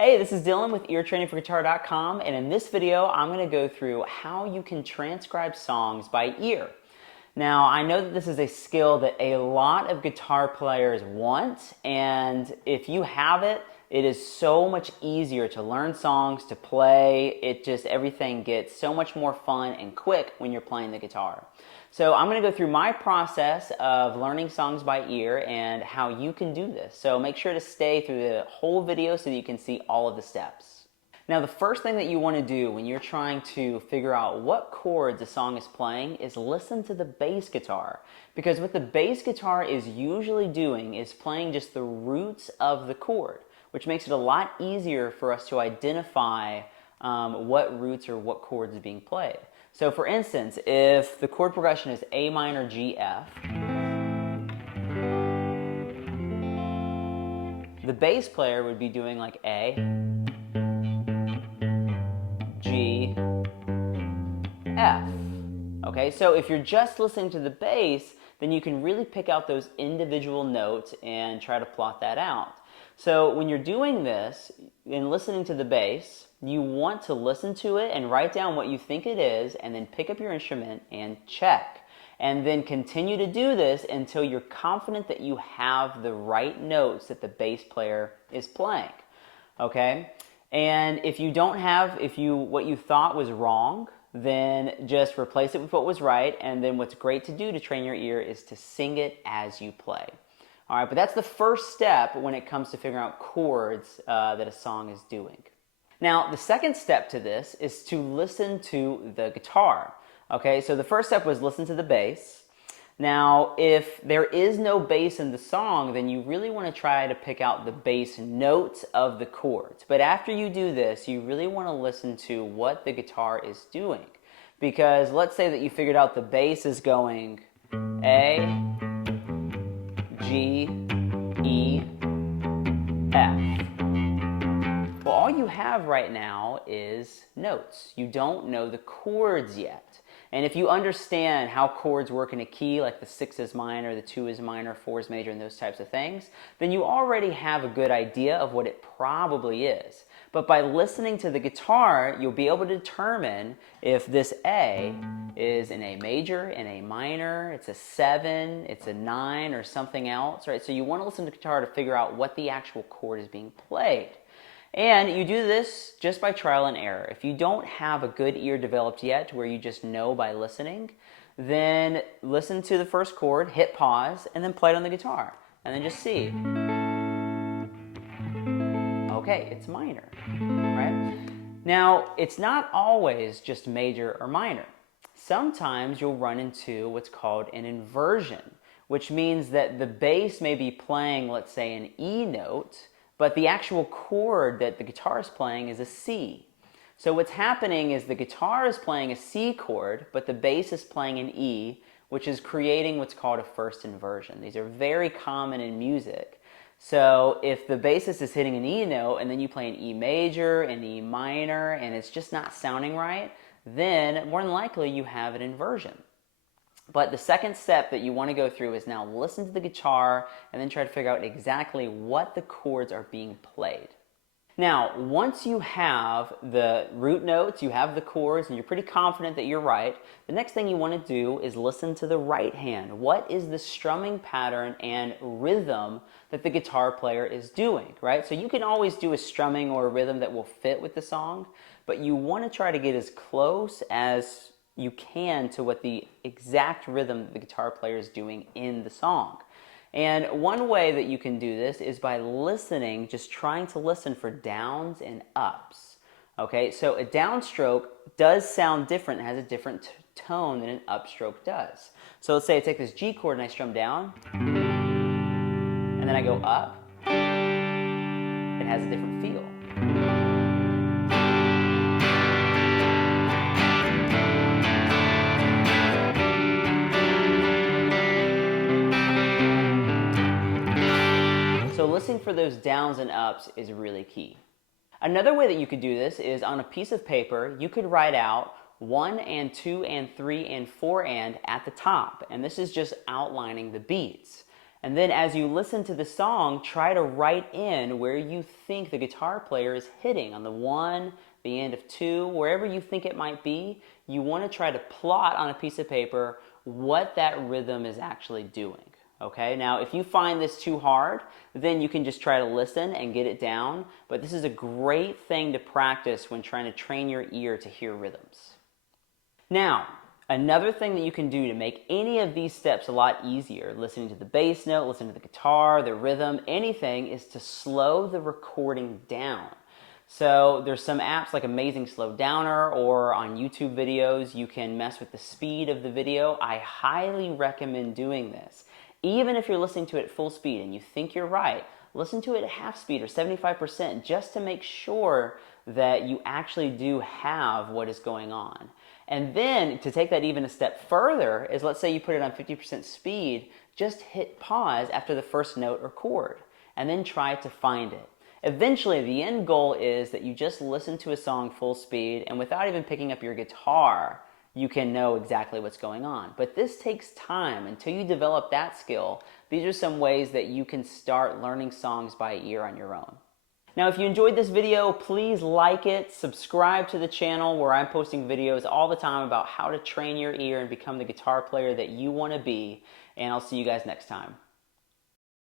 Hey, this is Dylan with eartrainingforguitar.com, and in this video I'm going to go through how you can transcribe songs by ear. Now, I know that this is a skill that a lot of guitar players want, and if you have it, it is so much easier to learn songs, to play. Everything gets so much more fun and quick when you're playing the guitar. So I'm going to go through my process of learning songs by ear and how you can do this. So make sure to stay through the whole video so that you can see all of the steps. Now, the first thing that you want to do when you're trying to figure out what chords a song is playing is listen to the bass guitar. Because what the bass guitar is usually doing is playing just the roots of the chord, which makes it a lot easier for us to identify what roots or what chords are being played. So for instance, if the chord progression is A minor, G, F, the bass player would be doing like A, G, F. Okay, so if you're just listening to the bass, then you can really pick out those individual notes and try to plot that out. So when you're doing this and listening to the bass, you want to listen to it and write down what you think it is, and then pick up your instrument and check. And then continue to do this until you're confident that you have the right notes that the bass player is playing. Okay? And if you don't have, what you thought was wrong, then just replace it with what was right. And then what's great to do to train your ear is to sing it as you play. All right, but that's the first step when it comes to figuring out chords that a song is doing. Now, the second step to this is to listen to the guitar. Okay, so the first step was listen to the bass. Now, if there is no bass in the song, then you really want to try to pick out the bass notes of the chords. But after you do this, you really want to listen to what the guitar is doing. Because let's say that you figured out the bass is going A, G, E, F. Well, all you have right now is notes. You don't know the chords yet. And if you understand how chords work in a key, like the 6 is minor, the 2 is minor, 4 is major, and those types of things, then you already have a good idea of what it probably is. But by listening to the guitar, you'll be able to determine if this A is in A major, in A minor, it's a 7, it's a 9, or something else, right? So you want to listen to the guitar to figure out what the actual chord is being played. And you do this just by trial and error. If you don't have a good ear developed yet to where you just know by listening, then listen to the first chord, hit pause, and then play it on the guitar. And then just see. Okay, it's minor, right? Now, it's not always just major or minor. Sometimes you'll run into what's called an inversion, which means that the bass may be playing, let's say, an E note, but the actual chord that the guitar is playing is a C. So what's happening is the guitar is playing a C chord, but the bass is playing an E, which is creating what's called a first inversion. These are very common in music. So if the bassist is hitting an E note and then you play an E major, an E minor, and it's just not sounding right, then more than likely you have an inversion. But the second step that you want to go through is now listen to the guitar and then try to figure out exactly what the chords are being played. Now, once you have the root notes, you have the chords, and you're pretty confident that you're right, the next thing you want to do is listen to the right hand. What is the strumming pattern and rhythm that the guitar player is doing, right? So you can always do a strumming or a rhythm that will fit with the song, but you want to try to get as close as you can to what the exact rhythm the guitar player is doing in the song. And one way that you can do this is by listening, just trying to listen for downs and ups. Okay, so a downstroke does sound different, it has a different tone than an upstroke does. So let's say I take this G chord and I strum down, and then I go up, it has a different feel. So listening for those downs and ups is really key. Another way that you could do this is on a piece of paper, you could write out 1 and 2 and 3 and 4 and at the top. And this is just outlining the beats. And And then as you listen to the song, try to write in where you think the guitar player is hitting on the 1, the end of 2, wherever you think it might be. You want to try to plot on a piece of paper what that rhythm is actually doing. Okay, now if you find this too hard, then you can just try to listen and get it down. But this is a great thing to practice when trying to train your ear to hear rhythms. Now, another thing that you can do to make any of these steps a lot easier, listening to the bass note, listening to the guitar, the rhythm, anything, is to slow the recording down. So there's some apps like Amazing Slow Downer, or on YouTube videos you can mess with the speed of the video. I highly recommend doing this. Even if you're listening to it at full speed and you think you're right, listen to it at half speed or 75% just to make sure that you actually do have what is going on. And then to take that even a step further is, let's say you put it on 50% speed, just hit pause after the first note or chord and then try to find it. Eventually, the end goal is that you just listen to a song full speed, and without even picking up your guitar, you can know exactly what's going on. But this takes time. Until you develop that skill, these are some ways that you can start learning songs by ear on your own. Now, if you enjoyed this video, please like it, subscribe to the channel where I'm posting videos all the time about how to train your ear and become the guitar player that you want to be, and I'll see you guys next time.